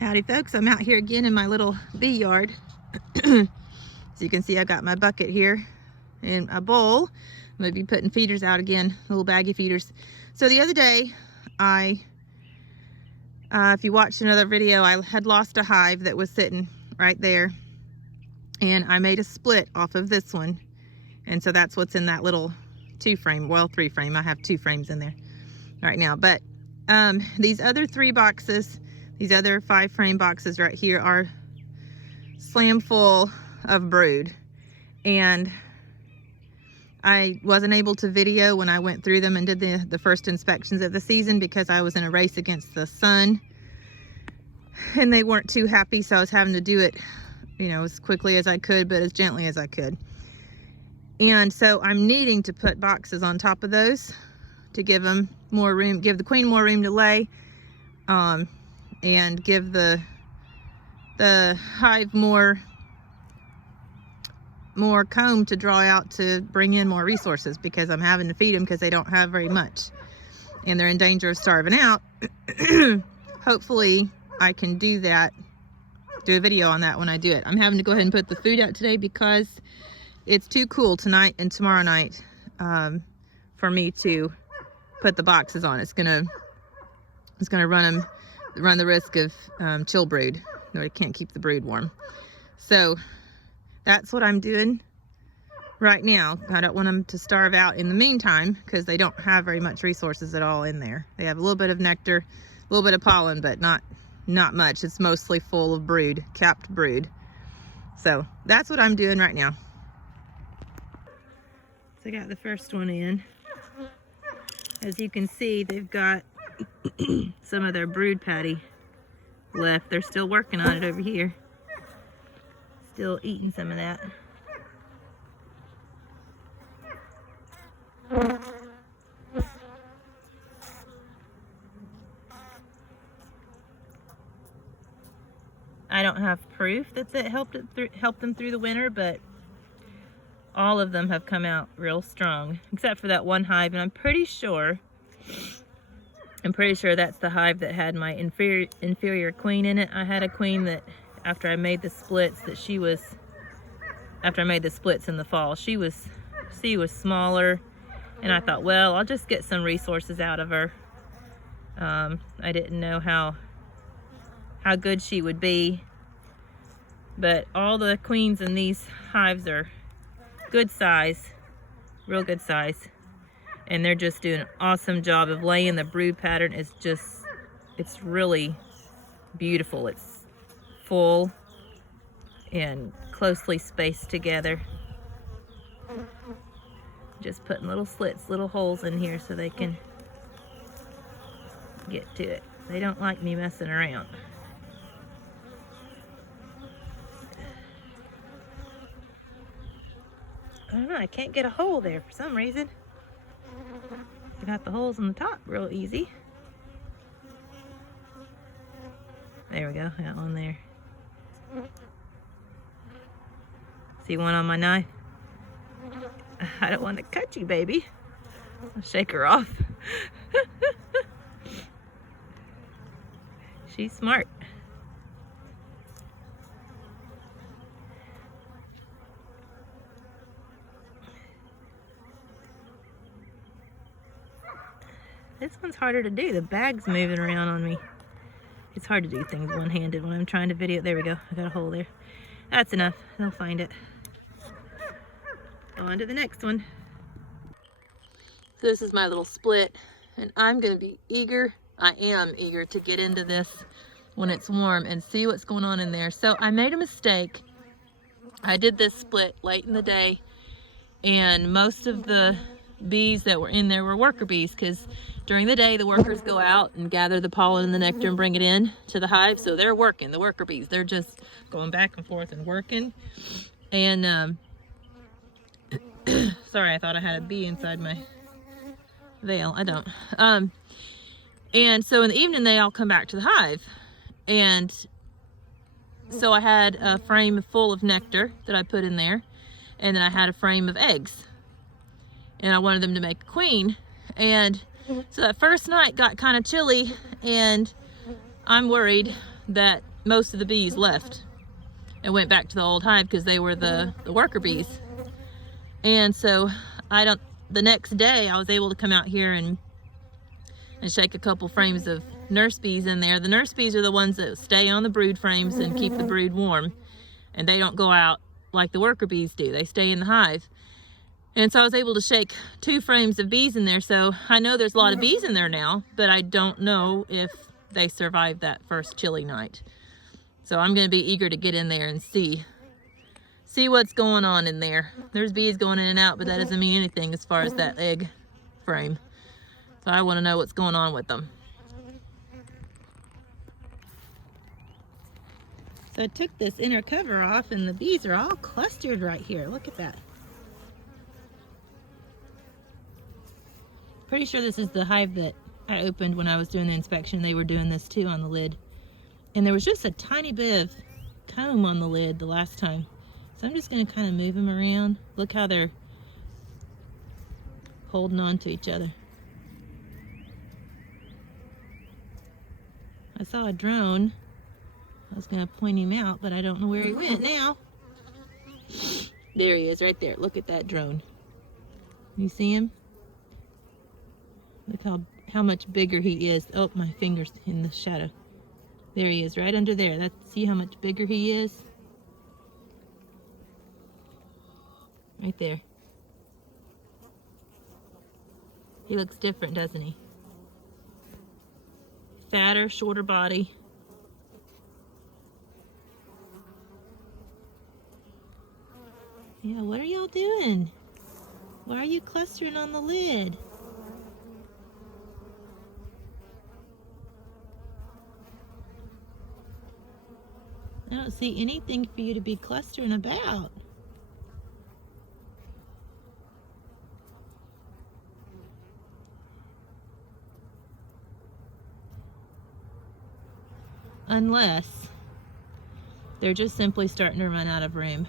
Howdy folks, I'm out here again in my little bee yard. So you can see I got my bucket here and a bowl. I'm gonna be putting feeders out again, little baggy feeders. So the other day, if you watched another video, I had lost a hive that was sitting right there. And I made a split off of this one. And so that's what's in that little 2-frame, well 3-frame. I have 2 frames in there right now. But these other 3 boxes, these other 5-frame boxes right here are slam full of brood. And I wasn't able to video when I went through them and did the first inspections of the season because I was in a race against the sun. And they weren't too happy, so I was having to do it, you know, as quickly as I could, but as gently as I could. And so I'm needing to put boxes on top of those to give them more room, give the queen more room to lay, and give the hive more comb to draw out to bring in more resources, because I'm having to feed them because they don't have very much and they're in danger of starving out. Hopefully I can do that, do a video on that when I do it. I'm having to go ahead and put the food out today because it's too cool tonight and tomorrow night for me to put the boxes on. It's gonna run the risk of chill brood. No, I can't keep the brood warm. So that's what I'm doing right now. I don't want them to starve out in the meantime because they don't have very much resources at all in there. They have a little bit of nectar, a little bit of pollen, but not much. It's mostly full of brood, capped brood. So that's what I'm doing right now. So I got the first one in. As you can see, they've got some of their brood patty left. They're still working on it over here. Still eating some of that. I don't have proof that it helped them through the winter, but all of them have come out real strong, except for that one hive, and I'm pretty sure that's the hive that had my inferior queen in it. I had a queen that after I made the splits in the fall, she was smaller, and I thought, well, I'll just get some resources out of her. I didn't know how good she would be, but all the queens in these hives are good size, real good size, and they're just doing an awesome job of laying. The brood pattern is just, it's really beautiful. It's full and closely spaced together. Just putting little slits, little holes in here so they can get to it. They don't like me messing around. I don't know, I can't get a hole there for some reason. I got the holes on the top real easy. There we go, I got one there. See one on my knife? I don't want to cut you, baby. I'll shake her off. She's smart. This one's harder to do. The bag's moving around on me. It's hard to do things one-handed when I'm trying to video. There we go. I got a hole there. That's enough. They'll find it. On to the next one. So this is my little split, and I'm going to be eager. I am eager to get into this when it's warm and see what's going on in there. So I made a mistake. I did this split late in the day, and most of the bees that were in there were worker bees, because during the day the workers go out and gather the pollen and the nectar and bring it in to the hive. So they're working, the worker bees. They're just going back and forth and working. And sorry, I thought I had a bee inside my veil. I don't. And so in the evening they all come back to the hive, and so I had a frame full of nectar that I put in there, and then I had a frame of eggs, and I wanted them to make a queen. And so that first night got kind of chilly, and I'm worried that most of the bees left and went back to the old hive because they were the worker bees. And so the next day I was able to come out here and shake a couple frames of nurse bees in there. The nurse bees are the ones that stay on the brood frames and keep the brood warm, and they don't go out like the worker bees do. They stay in the hive. And so I was able to shake 2 frames of bees in there. So I know there's a lot of bees in there now, but I don't know if they survived that first chilly night. So I'm going to be eager to get in there and see what's going on in there. There's bees going in and out, but that doesn't mean anything as far as that egg frame. So I want to know what's going on with them. So I took this inner cover off and the bees are all clustered right here. Look at that. Pretty sure this is the hive that I opened when I was doing the inspection. They were doing this too on the lid. And there was just a tiny bit of comb on the lid the last time. So I'm just going to kind of move them around. Look how they're holding on to each other. I saw a drone. I was going to point him out, but I don't know where he went now. There he is right there. Look at that drone. You see him? Look how much bigger he is. Oh, my finger's in the shadow. There he is, right under there. See how much bigger he is? Right there. He looks different, doesn't he? Fatter, shorter body. Yeah, what are y'all doing? Why are you clustering on the lid? I don't see anything for you to be clustering about. Unless they're just simply starting to run out of room.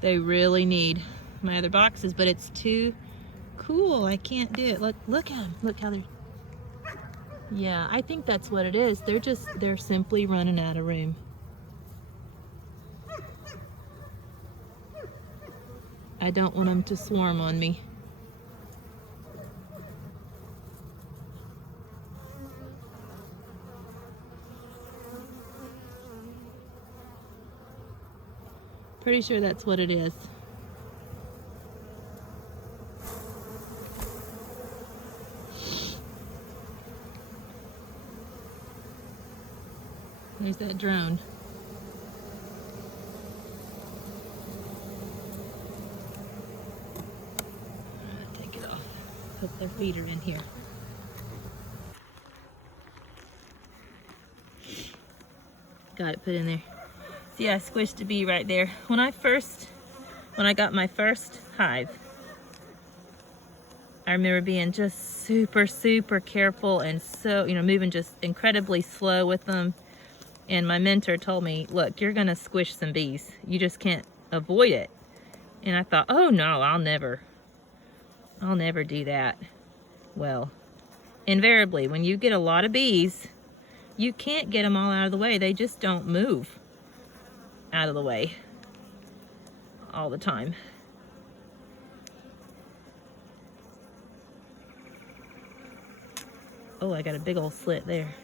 They really need my other boxes, but it's too cool. I can't do it. Look at them. Look how they're... Yeah, I think that's what it is. They're simply running out of room. I don't want them to swarm on me. Pretty sure that's what it is. There's that drone. Take it off. Put their feeder in here. Got it put in there. See, I squished a bee right there. When I got my first hive, I remember being just super careful and so, moving just incredibly slow with them. And my mentor told me, look, you're gonna squish some bees. You just can't avoid it. And I thought, oh no, I'll never do that. Well, invariably, when you get a lot of bees, you can't get them all out of the way. They just don't move out of the way all the time. Oh, I got a big old slit there.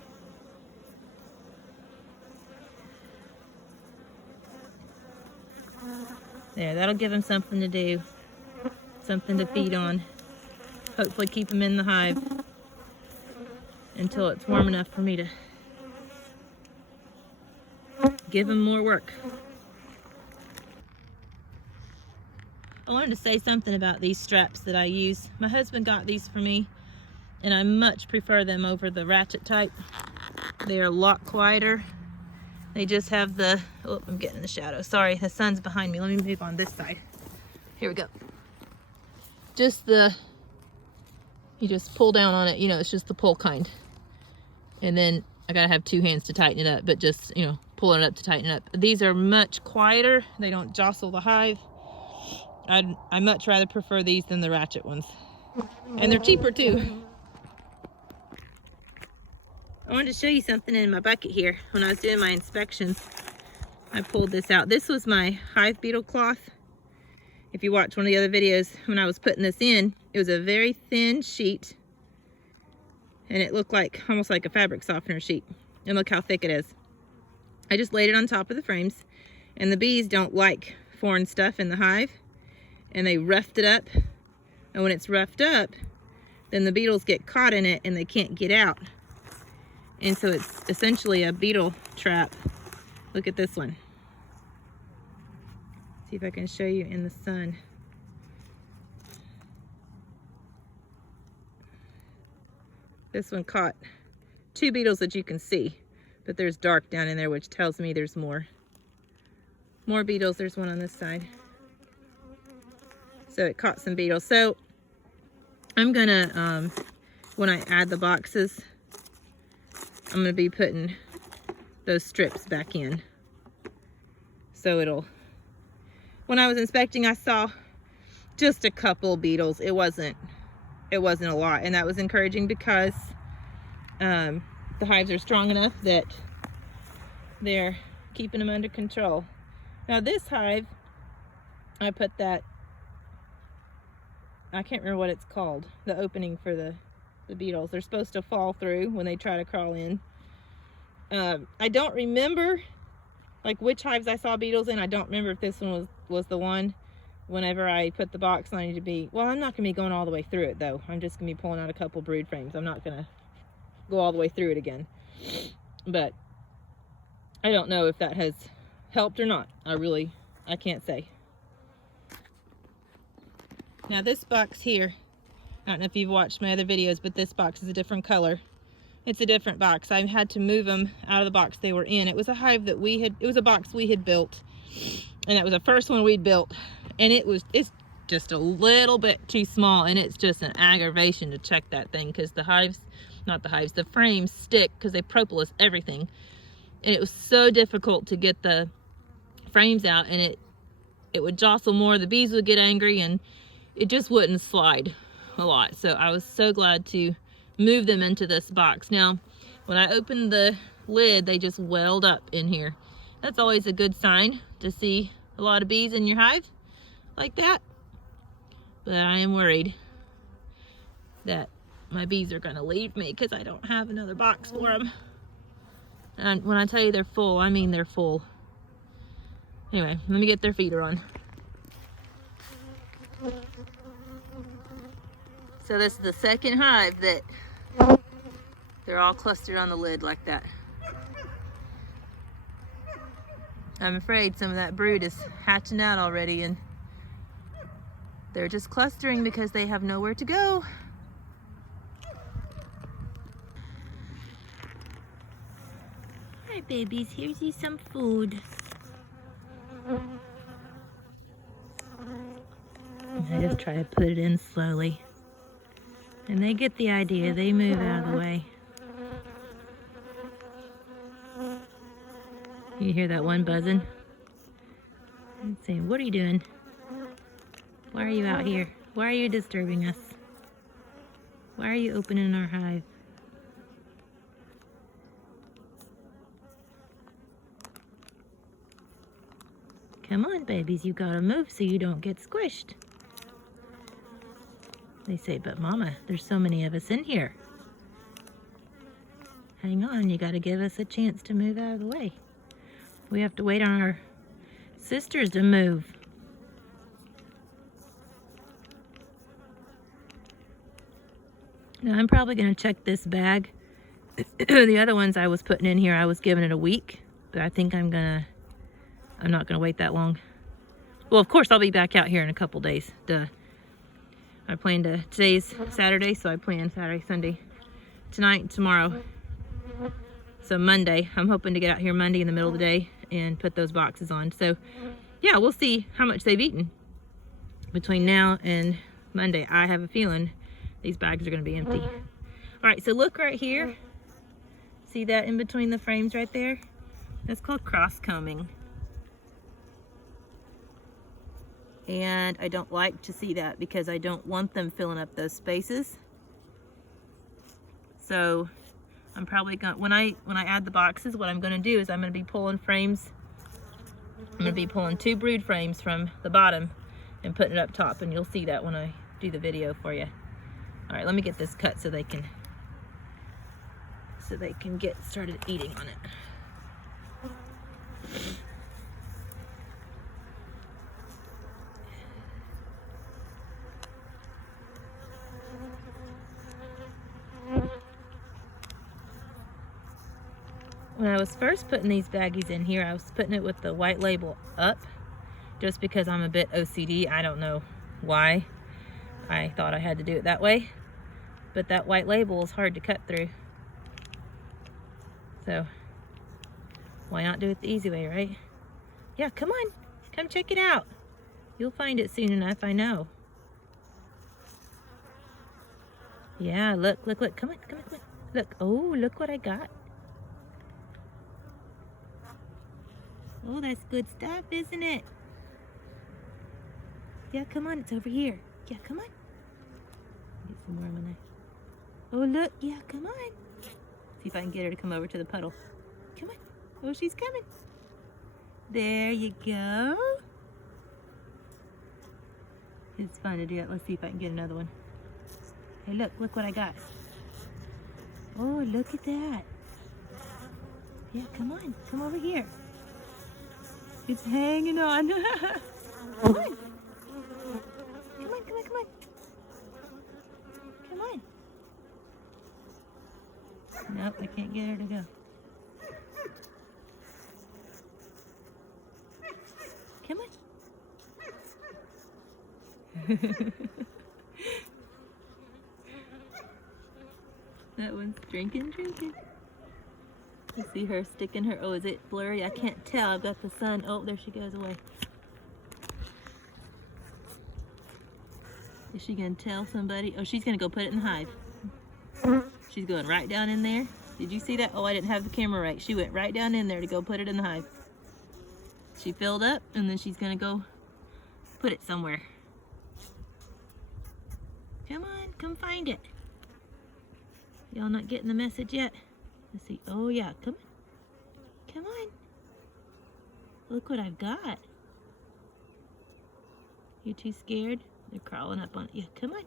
There, that'll give them something to do, something to feed on. Hopefully keep them in the hive until it's warm enough for me to give them more work. I wanted to say something about these straps that I use. My husband got these for me, and I much prefer them over the ratchet type. They're a lot quieter. They just have the, oh, I'm getting in the shadow. Sorry, the sun's behind me. Let me move on this side. Here we go. Just you just pull down on it, it's just the pull kind. And then I gotta have 2 hands to tighten it up, but just, pulling it up to tighten it up. These are much quieter. They don't jostle the hive. I much rather prefer these than the ratchet ones. And they're cheaper too. I wanted to show you something in my bucket here. When I was doing my inspections, I pulled this out. This was my hive beetle cloth. If you watch one of the other videos, when I was putting this in, it was a very thin sheet, and it looked like almost like a fabric softener sheet. And look how thick it is. I just laid it on top of the frames, and the bees don't like foreign stuff in the hive, and they roughed it up. And when it's roughed up, then the beetles get caught in it and they can't get out. And so it's essentially a beetle trap. Look at this one. See if I can show you in the sun. This one caught 2 beetles that you can see, but there's dark down in there, which tells me there's more beetles. There's one on this side. So it caught some beetles. So I'm gonna, when I add the boxes, I'm gonna be putting those strips back in. So it'll, when I was inspecting, I saw just a couple beetles. It wasn't a lot, and that was encouraging because the hives are strong enough that they're keeping them under control. Now this hive, I put that, I can't remember what it's called, the opening for the beetles. They're supposed to fall through when they try to crawl in. I don't remember like which hives I saw beetles in. I don't remember if this one was the one. Whenever I put the box, I need to be, well, I'm not gonna be going all the way through it though. I'm just gonna be pulling out a couple brood frames. I'm not gonna go all the way through it again. But I don't know if that has helped or not. I can't say. Now this box here, I don't know if you've watched my other videos, but this box is a different color. It's a different box. I had to move them out of the box they were in. It was a hive that it was a box we had built, and that was the first one we'd built. And it's just a little bit too small, and it's just an aggravation to check that thing because the frames stick because they propolis everything. And it was so difficult to get the frames out, and it would jostle more. The bees would get angry, and it just wouldn't slide a lot. So I was so glad to move them into this box. Now, when I opened the lid, they just welled up in here. That's always a good sign to see a lot of bees in your hive like that. But I am worried that my bees are gonna leave me because I don't have another box for them. And when I tell you they're full, I mean they're full. Anyway, let me get their feeder on. So this is the second hive that they're all clustered on the lid like that. I'm afraid some of that brood is hatching out already, and they're just clustering because they have nowhere to go. Hi babies, here's you some food. I just try to put it in slowly. And they get the idea, they move out of the way. You hear that one buzzing? And saying, what are you doing? Why are you out here? Why are you disturbing us? Why are you opening our hive? Come on, babies, you gotta move so you don't get squished. They say, but Mama, there's so many of us in here. Hang on, you gotta give us a chance to move out of the way. We have to wait on our sisters to move. Now I'm probably gonna check this bag. The other ones I was putting in here, I was giving it a week, but I think I'm not gonna wait that long. Well, of course I'll be back out here in a couple days. Duh. I plan to, today's Saturday, so I plan Saturday, Sunday, tonight, and tomorrow. So Monday, I'm hoping to get out here Monday in the middle of the day and put those boxes on. So yeah, we'll see how much they've eaten between now and Monday. I have a feeling these bags are gonna be empty. All right, so look right here. See that in between the frames right there? That's called cross combing. And I don't like to see that because I don't want them filling up those spaces. So I'm probably gonna, when I add the boxes, what I'm gonna do is I'm gonna be pulling frames. I'm gonna be pulling 2 brood frames from the bottom and putting it up top, and you'll see that when I do the video for you. All right, let me get this cut so they can get started eating on it. When I was first putting these baggies in here, I was putting it with the white label up just because I'm a bit OCD. I don't know why. I thought I had to do it that way, but that white label is hard to cut through. So why not do it the easy way, right? Yeah, come on, come check it out. You'll find it soon enough, I know. Yeah, look, look, look, come on, come on, come on. Look, oh, look what I got. Oh, that's good stuff, isn't it? Yeah, come on, it's over here. Yeah, come on. Get some more when I... Oh, look, yeah, come on. See if I can get her to come over to the puddle. Come on. Oh, she's coming. There you go. It's fun to do it. Let's see if I can get another one. Hey, look what I got. Oh, look at that. Yeah, come on, come over here. It's hanging on. Come on. Come on, come on, come on. Come on. Nope, I can't get her to go. Come on. That one's drinking. You see her sticking her, oh, is it blurry? I can't tell. I've got the sun. Oh, there she goes away. Is she gonna tell somebody? Oh, she's gonna go put it in the hive. She's going right down in there. Did you see that? Oh, I didn't have the camera right. She went right down in there to go put it in the hive. She filled up, and then she's gonna go put it somewhere. Come on, come find it. Y'all not getting the message yet? Let's see. Oh yeah, come on. Come on. Look what I've got. You too scared? They're crawling up on it. Yeah, come on.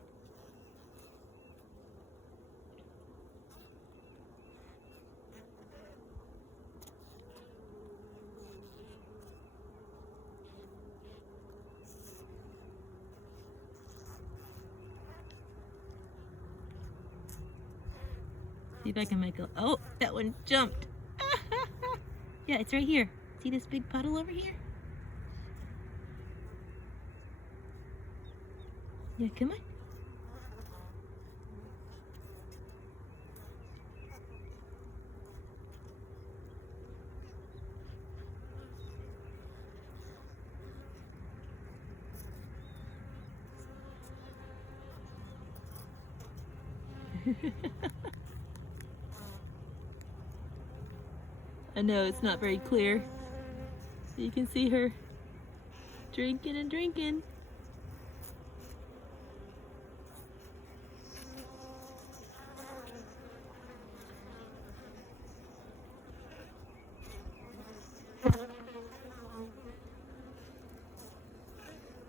See if I can make a, oh, that one jumped. Yeah, it's right here. See this big puddle over here? Yeah, come on. I know it's not very clear. You can see her drinking and drinking.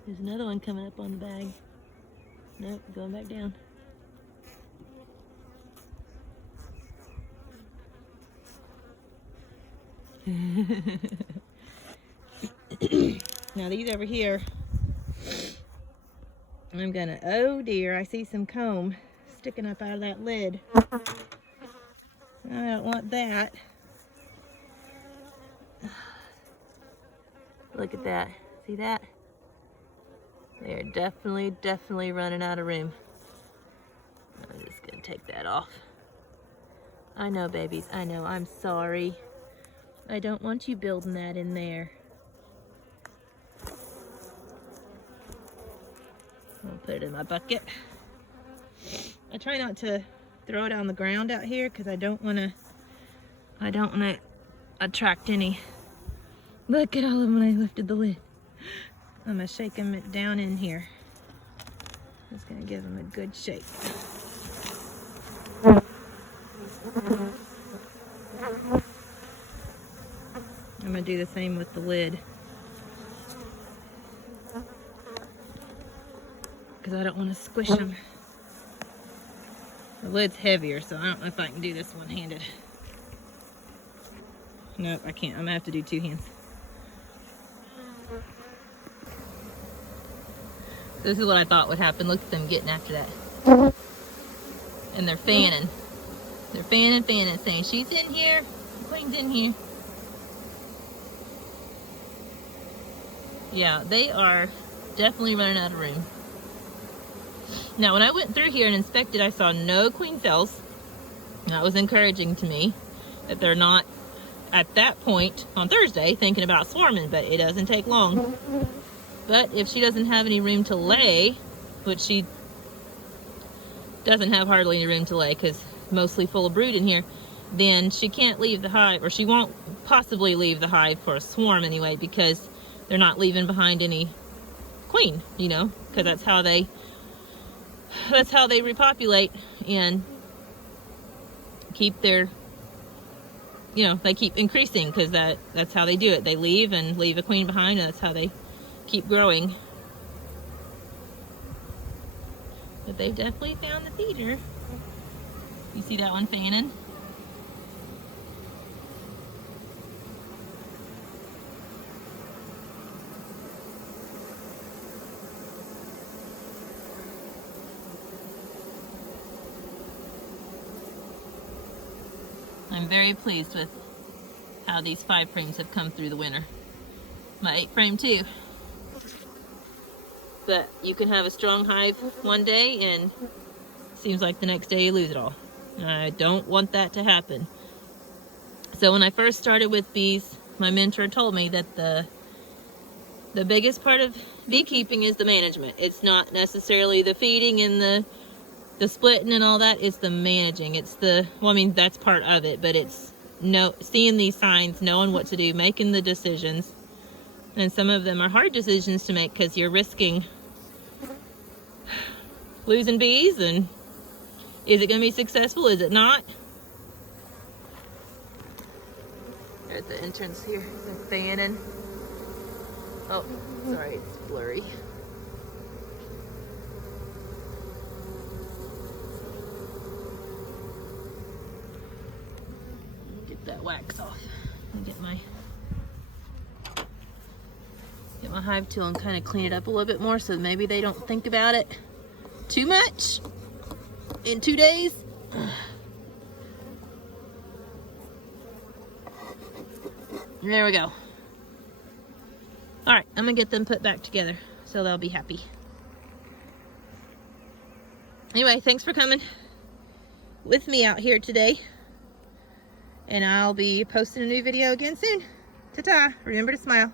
There's another one coming up on the bag. Nope, going back down. Now these over here, I'm gonna, oh dear, I see some comb sticking up out of that lid. I don't want that. Look at that, see that? They're definitely running out of room. I'm just gonna take that off. I know, babies, I know, I'm sorry. I don't want you building that in there. I'll put it in my bucket. I try not to throw it on the ground out here because I don't want to attract any. Look at all of them when I lifted the lid. I'm gonna shake them down in here. Just gonna give them a good shake. gonna do the same with the lid. Because I don't want to squish them. The lid's heavier, so I don't know if I can do this one-handed. Nope, I can't. I'm gonna have to do two hands. This is what I thought would happen. Look at them getting after that. And they're fanning. They're fanning, saying, she's in here, the queen's in here. Yeah, they are definitely running out of room. Now, when I went through here and inspected, I saw no queen cells. That was encouraging to me, that they're not at that point on Thursday thinking about swarming, but it doesn't take long. But if she doesn't have any room to lay, which she doesn't have hardly any room to lay because mostly full of brood in here, then she can't leave the hive, or she won't possibly leave the hive for a swarm anyway, because they're not leaving behind any queen, you know, because that's how they repopulate and keep their, you know, they keep increasing, because that's how they do it. They leave and leave a queen behind, and that's how they keep growing. But they've definitely found the feeder. You see that one fanning? I'm very pleased with how these 5 frames have come through the winter. My 8 frame too. But you can have a strong hive one day and seems like the next day you lose it all. I don't want that to happen. So when I first started with bees, my mentor told me that the biggest part of beekeeping is the management. It's not necessarily the feeding and the splitting and all that. It's the managing. It's the, well, I mean, that's part of it, but it's seeing these signs, knowing what to do, making the decisions. And some of them are hard decisions to make because you're risking losing bees, and is it going to be successful? Is it not? They're at the entrance here. They're fanning. Oh, sorry, it's blurry. Get that wax off and get my hive tool and kind of clean it up a little bit more, so maybe they don't think about it too much in 2 days. There we go. All right, I'm gonna get them put back together so they'll be happy. Anyway, thanks for coming with me out here today, and I'll be posting a new video again soon. Ta-ta. Remember to smile.